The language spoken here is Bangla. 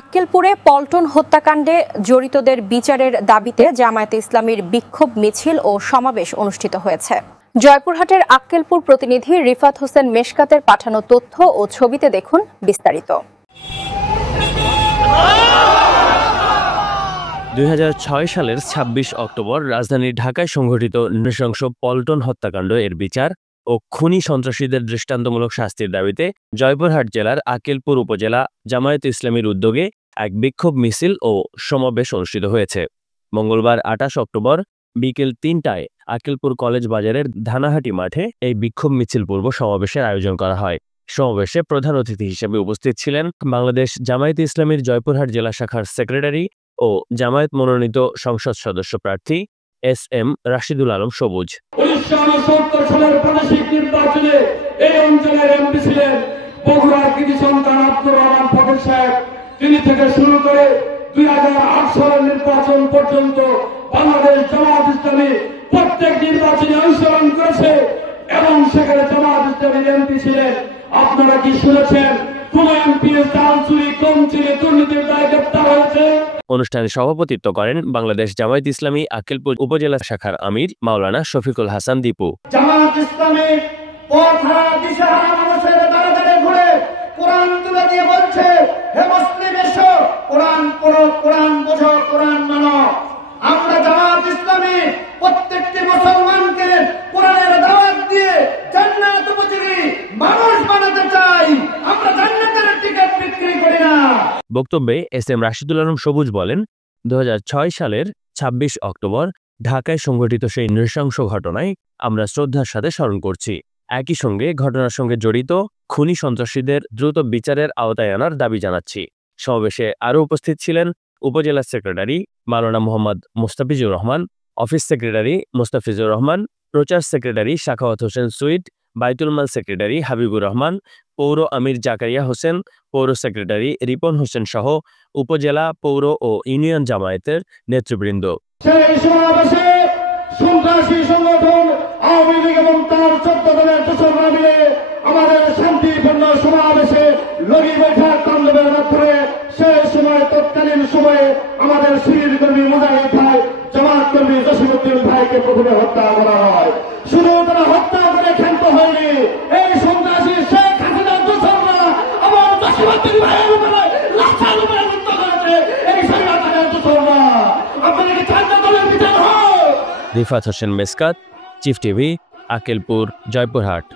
আক্কেলপুরে পল্টন হত্যাকাণ্ডে জড়িতদের বিচারের দাবিতে জামায়াতে ইসলামীর বিক্ষোভ মিছিল ও সমাবেশ অনুষ্ঠিত হয়েছে। জয়পুরহাটের আক্কেলপুর প্রতিনিধি রিফাত হোসেন মেশকাতের পাঠানো তথ্য ও ছবিতে দেখুন বিস্তারিত। ২০০৬ সালের ২৬ অক্টোবর রাজধানী ঢাকায় সংঘটিত নৃশংস পল্টন হত্যাকাণ্ড এর বিচার ও খুনি সন্ত্রাসীদের দৃষ্টান্তমূলক শাস্তির দাবিতে জয়পুরহাট জেলার আক্কেলপুর উপজেলা জামায়াতে ইসলামীর উদ্যোগে এক বিক্ষোভ মিছিল ও সমাবেশ অনুষ্ঠিত হয়েছে। মঙ্গলবার ২৮ অক্টোবর বিকেল ৩টায় আক্কেলপুর কলেজ বাজারের ধানাহাটি মাঠে এই বিক্ষোভ মিছিল পূর্ব সমাবেশের আয়োজন করা হয়। সমাবেশে প্রধান অতিথি হিসেবে উপস্থিত ছিলেন বাংলাদেশ জামায়াতে ইসলামীর জয়পুরহাট জেলা শাখার সেক্রেটারি ও জামায়াত মনোনীত সংসদ সদস্য প্রার্থী এস.এম. রাশিদুল আলম সবুজ। ১৯৬৯ সালের প্রাদেশিক নির্বাচনে এই অঞ্চলের এমপি ছিলেন বগুড়ার কৃতি সন্তান আব্দুর রহমান ফকির সাহেব। তিনি থেকে শুরু করে ২০০৮ সালের নির্বাচন পর্যন্ত বাংলাদেশ জামায়াত ইসলামী প্রত্যেক নির্বাচনে অংশগ্রহণ করেছে এবং সেখানে জামায়াত ইসলামীর এমপি ছিলেন। আপনারা কি শুনেছেন কোন এমপি চাল চুরি, কম চুরি, দুর্নীতির দায়ে গ্রেপ্তার হয়েছে? অনুষ্ঠানে সভাপতিত্ব করেন বাংলাদেশ জামায়াত ইসলামী আক্কেলপুর উপজেলা শাখার আমির মাওলানা শফিকুল হাসান দীপু। জামায়াত ইসলামী পথহারা দিশাহারা মানুষের দ্বারে দ্বারে ঘুরে কোরআন তুলে দিয়ে বলছে, হে মুসলিম এসো, কোরআন পড়ো, কোরআন বোঝো, কোরআন মানো। আমরা জামায়াত ইসলামী প্রত্যেকটি মুসলমানকে কোরআনের দাওয়াত দিয়ে জান্নাত উপযোগী মানুষ বানাতে চাই। আমরা জান্নাতের টিকিট বিক্রি করি না। বক্তব্যে এস.এম. রাশিদুল আলম সবুজ বলেন, ২০০৬ সালের ২৬ অক্টোবর ঢাকায় সংঘটিত সেই নৃশংস ঘটনায় আমরা শ্রদ্ধার সাথে স্মরণ করছি। একই সঙ্গে ঘটনার সঙ্গে জড়িত খুনি সন্ত্রাসীদের দ্রুত বিচারের আওতায় আনার দাবি জানাচ্ছি। সমাবেশে আরও উপস্থিত ছিলেন উপজেলা সেক্রেটারি মাওলানা মোহাম্মদ মোস্তাফিজুর রহমান, অফিস সেক্রেটারি মোস্তাফিজুর রহমান, প্রচার সেক্রেটারি সাখাওয়াত হোসেন সুইট, বাইতুল মাল সেক্রেটারি হাবিবুর রহমান, পৌর আমির জাকারিয়া হোসেন, পৌর সেক্রেটারি রিপন হোসেন সহ উপজেলা, পৌর ও ইউনিয়ন জামায়াতের নেতৃবৃন্দ। সেই সমাবেশে সন্ত্রাসী সংগঠন আওয়ামী লীগ এবং তার ১৪ দলের দোসররা মিলে আমাদের শান্তিপূর্ণ সমাবেশে লগি বৈঠক তাণ্ডবের মাধ্যমে সেই সময় তৎকালীন সময়ে আমাদের শিবির কর্মী মুজাহিদ ভাই, জামাত কর্মী জসিমউদ্দিন ভাইকে প্রথমে হত্যা করা হয়। শুধু তারা হত্যা করে ক্ষান্ত হয়নি, এই সন্ত্রাসী শেখ হাসিনার দোসররা আমার জসিমউদ্দিন ভাইয়ের উপরে লাশের উপরে হত্যা করেছে। এই সরকারের দোসররা আপনাদের ঠান্ডা দলের বিচার হয়। Rifat Hossain Mishkat, chief TV, Akkelpur, Joypurhat.